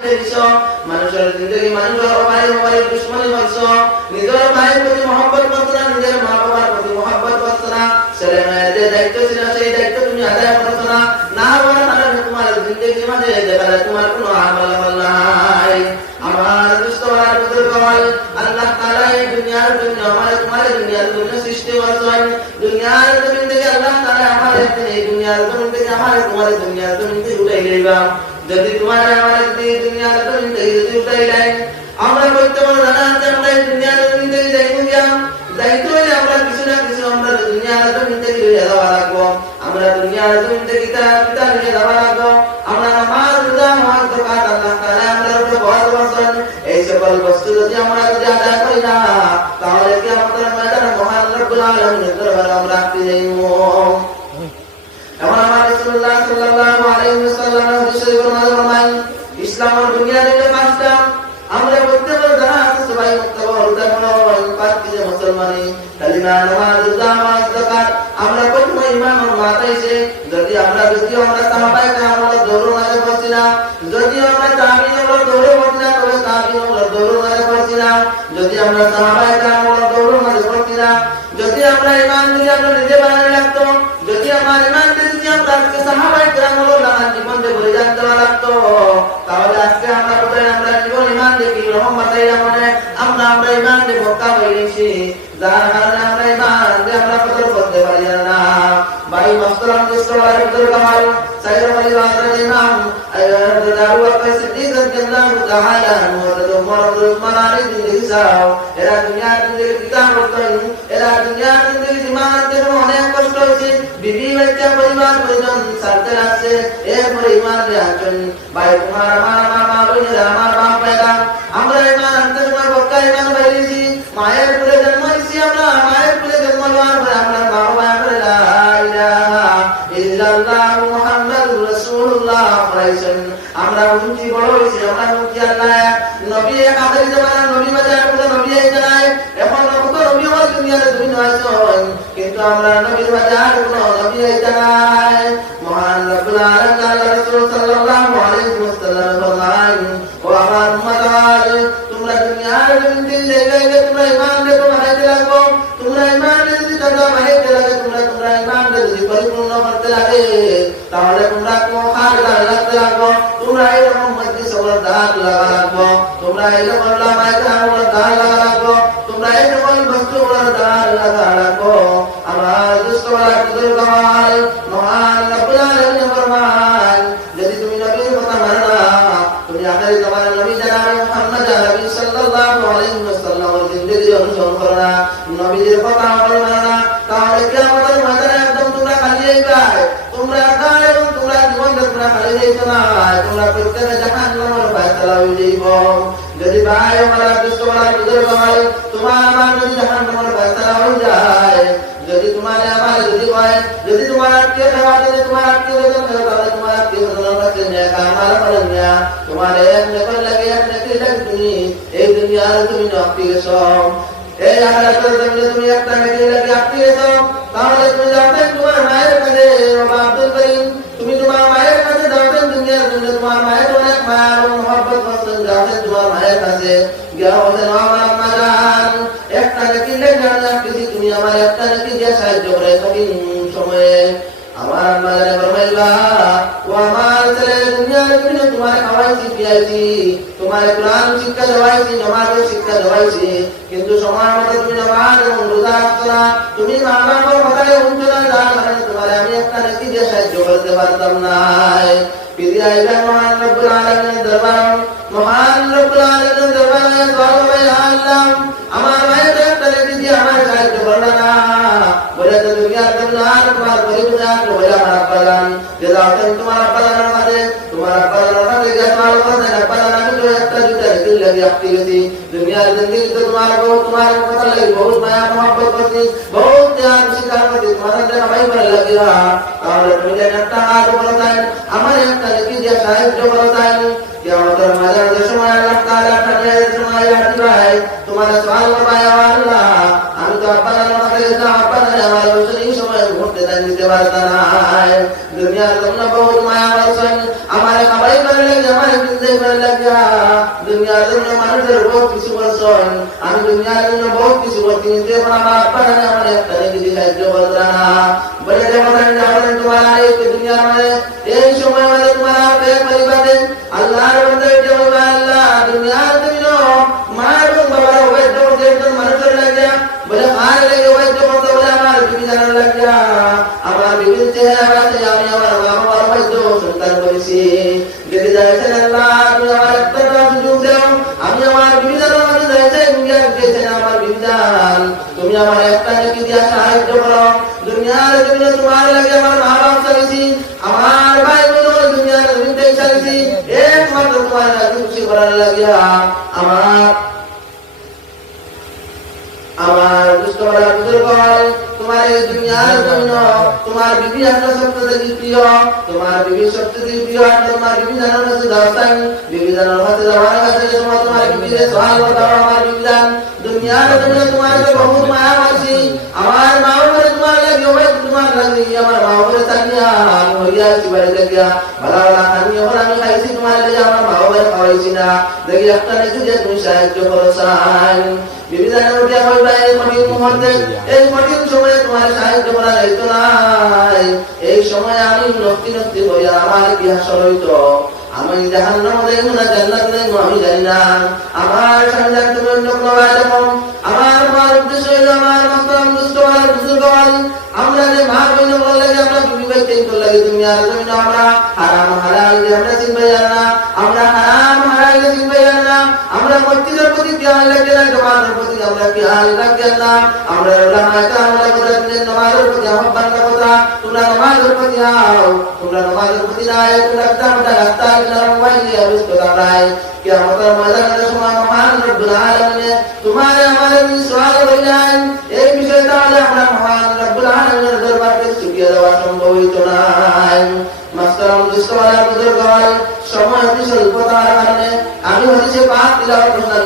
মানুষের জিন্দগি মানুষের ভাই দুশ্মনী করছ, নিজের ভাইয়ের প্রতি মহব্বত করছ না, নিজের মা বাবার প্রতি মহব্বত করছ না, ছেলে মেয়েদের দায়িত্ব ছিল সেই দায়িত্ব তুমি আদায় করছ না, না হওয়ার কারণে তোমার জিন্দগির মাঝে যেখানে তোমার কোনো আমল নাই। আমার দুষ্টবার বুজুর্গ হল আল্লাহ তাআলা এই দুনিয়ার জন্য তোমার দুনিয়ার জন্য সৃষ্টি করেছেন। দুনিয়ার জমিন থেকে আল্লাহ তাআলা আমাদের এই দুনিয়ার জমিন থেকে তোমার দুনিয়ার জমিন থেকে উঠাই দিবা। যদি তোমার আমার দুনিয়ার জমিন থেকে যদি উঠাই দেয়, আমরা করতে পারবো জানা আছে আমরা এই দুনিয়ার জমিন থেকে যাইতে হলে আমরা কিছু না কিছু আমরা দুনিয়ার জমিন থেকে নিয়ে যাওয়া লাগবো। আমরা দুনিয়ার জমিন থেকে পিতা নিয়ে যাওয়া লাগবো। আমরা নামাজ রোজা হজ যাকাত আল্লাহ তাআলা আমাদের উপর ফরজ করেছেন। এই সকল বস্তু যদি আমরা আদায় করি না, তাহলে কি আমাদের ময়দানে মহান রব্বুল আলামিনের দরবারে আমরা ফিরে যাইব। এমন আমার রাসূলুল্লাহ সাল্লাল্লাহু আলাইহি ওয়াসাল্লাম হাদিসে ফরমান, ইসলাম ও দুনিয়া থেকে পাঁচটা আমরা প্রত্যেকবার জানা আছে সবাই মুক্তবর উদাহরণ পাঁচটি যে মুসলমানি কালিমা নামাজ রোজা হজ যাকাত আমরা প্রথমে ইমান ও মাতাইছে। যদি আমরা সাহাবায়ে কেরামের দৌড় মাঝে পড়ছি না, যদি আমরা তাবিঈনদের দৌড় পড়ছি না, তবে তাবিঈনদের দৌড় মাঝে পড়ছি না। যদি আমরা সাহাবায়ে কেরামের দৌড় মাঝে পড়ছি না, যদি আমরা ইমান দিয়ে আমরা নিজে বানাতে লাগতো, যদি আমার ইমান দিয়ে আমরা আজকে সাহাবায়ে কেরামের নাম জীবনে বলে জানতে লাগতো, তাহলে আজকে আমরা বলে আমরা জীবন ইমান দেখি রহমতের আমলে আমরা ইমান দিয়ে মক্কা হয়ে গেছি। যার কারণে আমরা ইমান দিয়ে আমরা কদর করতে পারি না। ভাই মাস্টারাম দোস্তরা ভিতর কামাল সাইয়্যিদ আলী বাদর ইমাম আবু বকর সিদ্দিক রাদিয়াল্লাহু তাআলা হযরত ওমর উসমান আলী জিন্দেগি সাও এরা দুনিয়ার জিন্দেগি কিতাব করতেন। এরা দুনিয়ার জিন্দেগি ইমানের অনেক কষ্ট হয়েছে, বিবি বাচ্চা পরিবার পরিজন সাথে আছে, এরপরে ইমান দিয়ে আছেন। ভাই তোমার আমার মা বোনেরা আমার বাপ ভাইরা আমরা ইমান আনতে সময় বক্কা ইমান বাইরেছি, মায়ের কুলে জন্ম নিয়েছি, আমরা মায়ের কুলে জন্ম নেওয়ার পরে আমরা মা বাবা লা ইলাহা ইল্লাল্লাহ মুহাম্মাদুর রাসূলুল্লাহ পড়াইছেন। আমরা উন্নতি বড় হয়েছি, আমরা উন্নতি আল্লাহ নবী আমাদের জামানা নবী বাজার কোন নবী নাই, এখন কত নবী আমার দুনিয়াতে দুই আছেন, কিন্তু আমরা নবীর বাজার কোন নবী নাই। মহান রব্বুল আলামিন আল্লাহ রাসূল সাল্লাল্লাহু আলাইহি ওয়াসাল্লাম ফরমান, ও আমার উম্মত তোমরা দুনিয়ার জমিনে জায়গায় তোমরা ঈমান নিয়ে বানাইতে লাগো, তোমরা ঈমান নিয়ে যদি কাজা বানাইতে লাগে, তোমরা ঈমান নিয়ে যদি পরিপূর্ণ করতে লাগে, তাহলে তোমরা কোখার লাগতে লাগো, তোমরা এরকম মধ্যে সবার দাগ লাগা লাগবো, তোমরা এরকম লামায় কামড় দাগ লাগা লাগবো, তোমরা এরকম বস্তুগুলোর দাগ লাগা লাগবো। আমার দুষ্টরা কুদুর গাওয়াল মহান রব্বুল আলামিন ফরমান, যদি তুমি নবীর কথা মানো না, তুমি আখির জামানার নবী জানাবে মুহাম্মদ নবী সাল্লাল্লাহু আলাইহি ওয়াসাল্লামের জিন্দেগি অনুসরণ করো না, নবীর কথা মানো না, তাহলে কিয়ামতের ময়দানে একদম তোমরা খালি হয়ে যাবে। তোমরা একাই এবং তোমরা জীবন তোমরা খালি হইছো না, তোমরা প্রত্যেকে জাহান্নামের ফায়সালা হয়ে যাইব। যদি ভাই আমার দুষ্টরা বুঝে হয় তোমার আমার যদি জাহান্নামের ফায়সালা হয়ে যায়, যদি তোমার আমার যদি হয়, যদি তোমার আত্মীয় দেওয়া যদি তোমার আত্মীয় দেওয়া তাহলে তোমার আত্মীয় দেওয়ার কাছে নেক আমল করেন না, তোমার এক নেকের লাগে এক নেকি লাগে, তুমি এই দুনিয়ার তুমি নকটি গেছো, এই আখিরাতের জমিনে তুমি একটা নেকি লাগে আপনি গেছো, তাহলে তুমি যাবেন তোমার মায়ের কাছে। বাবা আব্দুল করিম তুমি তোমার মায়ের কাছে যাবেন, দুনিয়ার জন্য তোমার মায়ের অনেক মায়া এবং মহব্বত করছেন, যাবেন তোমার মায়ের কাছে গিয়া বলেন আমার আম্মা জান একটা নেকি লাগে আপনি, তুমি আমার একটা নেকি দিয়ে সাহায্য করে কঠিন সময়ে। আমার আম্মা জান ফরমাইবা, ও আমার ছেলে দুনিয়ার জন্য তোমার খাওয়াইছি পিয়াইছি, তোমার কোরআন শিক্ষা দেওয়াইছি, নামাজের শিক্ষা দেওয়াইছি, কিন্তু সময় মতো তুমি নামাজ এবং রোজা রাখছো না, তুমি মা বাবার কথায় শুনছো না, যার কারণে তোমার আমি একটা নেকি দিয়ে সাহায্য করতে পারতাম না। ফিরে আইবা মহান রব্বুল আলামিনের দরবার, মহান রব্বুল আলামিনের দরবারে দোয়া আল্লাহ আমার মায়ের একটা নেকি দিয়ে আমার সাহায্য করবে না, বলে তো দুনিয়ার জন্য আর তোমার পরিবার বলে আমার আব্বালান যে যাচ্ছেন তোমার আব্বালানের মাঝে, তোমার আব্বালানের মাঝে গিয়ে তোমার কথা আব্বালান আমি তো একটা দুটা দিন লাগে আপনি গেছি, দুনিয়ার জিন্দগি তো তোমার বউ তোমার কথা লাগে বহুত মায়া মহব্বত করছি, বহুত ত্যাগ স্বীকার করছি, তোমার সাথে সবাই ভালো লাগে না, তাহলে তুমি যেন একটা হাত বড় চাই আমার একটা নেকি দিয়ে সাহায্য বড় চাই। কিয়ামতের ময়দানের সময় আল্লাহ তাআলা তাদের সময় আসবে, তোমার সওয়াল করবে আল্লাহ আমি তো আব্বালানের মাঝে গেছিলাম, আব্বালান আমার এই সময় ঘুরতে দিতে পারতাম না, দুনিয়ার জন্য বহুত মায়া করছেন, আমার সবাই ভালো লাগে, আমার করার লাগিয়া দুনিয়ার জন্য মানুষের বহুত কিছু করছেন, আমি দুনিয়ার জন্য বহুত কিছু করছি, কিন্তু এখন আমার আব্বা জানে আমার একটা কিছু সাহায্য করবে না। বলে যাবেন তোমার এই দুনিয়ার মানে এই সময় মানে তোমার পরিবারে আল্লাহর বন্ধু আল্লাহ দুনিয়ার জন্য মা এবং বাবার অবৈধ করতে একজন মানুষের লাগিয়া বলে আর লেগে অবৈধ করতে বলে আমার বিবি জানার লাগিয়া আমার বিবির চেহারা আমি আমার বাবা অবৈধ সন্তান করেছি। যদি যাইছেন আল্লাহ তুমি আমার একটা সুযোগ দাও, আমি আমার বিবি জানার মাঝে যাইছেন আমার বিবি জান তুমি আমার একটা নাকি দিয়া সাহায্য করো। দুনিয়ার জন্য তোমার লাগে আমার মা বাপ চালিয়েছি, আমার ভাই বোন দুনিয়ার জমিতে চালিয়েছি, একমাত্র তোমার কাছে খুশি করার লাগিয়া আমার দুষ্টরা বুজুর্গ তোমার এই দুনিয়ার জন্য তোমার বিবি আপনার সবচেয়ে প্রিয়, তোমার বিবি সবচেয়ে প্রিয়, তোমার বিবি জানার কাছে যাওয়াই বিবি জানার কাছে যাওয়ার কাছে তোমার বিবিকে সহায় দাও। আমার বিবি জান দুনিয়ার জন্য তোমার বহুত মায়া আছে, আমার মা বাবার তোমার লাগে তোমার লাগে আমার মা বাবার তানিয়া আমি হইয়া আছি বাড়িতে গিয়া ভালো ভালো আমি এখন আমি খাইছি তোমার লাগে আমার মা বাবার খাওয়াইছি না, দেখি একটা নাকি যে তুমি সাহায্য করো চাই বিবি জানার উঠে আমার বাইরে কঠিন মুহূর্তে এই কঠিন সময়ে তোমার সাহায্য করা যাইতো না। এই সময় আমি নষ্টি হইয়া আমার কি হাসর হইতো, আমি জাহান্নাম যাইব না জান্নাত যাইব আমি জানি না। আমার সন্তান তুমি অন্য কোনো এরকম আমার উদ্দেশ্য হইল আমার মাস্টার দুষ্ট বুজুর্গ আমরা যে মা বইন বললে যে আমরা বিবি বাইতে লাগে তুমি আর তুমি না আমরা হারাম হালাল যে আমরা চিনবে জানা না, আমরা হারাম হালাল যে চিনবে জানা না, আমরা মসজিদের প্রতি খেয়াল রাখি না, তোমাদের প্রতি আমরা খেয়াল রাখি না, আমরা উলামায়ে কেরামের কথা শুনে নামাজের প্রতি আহ্বান কথা তোমরা নামাজের প্রতি আও, তোমরা নামাজের প্রতি না আয় তোমরা একটা রাস্তা মোবাইলে অবস্থা দাঁড়ায় কিয়ামতের ময়দানে সময় মহান রব্বুল আলামিন তোমার আমাদের সওয়াল হইলেন এই বিষয়ে তাহলে আমরা মহান রব্বুল আলামিনের দরবারে শুকরিয়া দেওয়া সম্ভব হইতো না। মাস্টার দুষ্টরা বুজুর্গ সময় অতি স্বল্পতার কারণে আমি হাদিসে পাক তিলাওয়াত করলাম।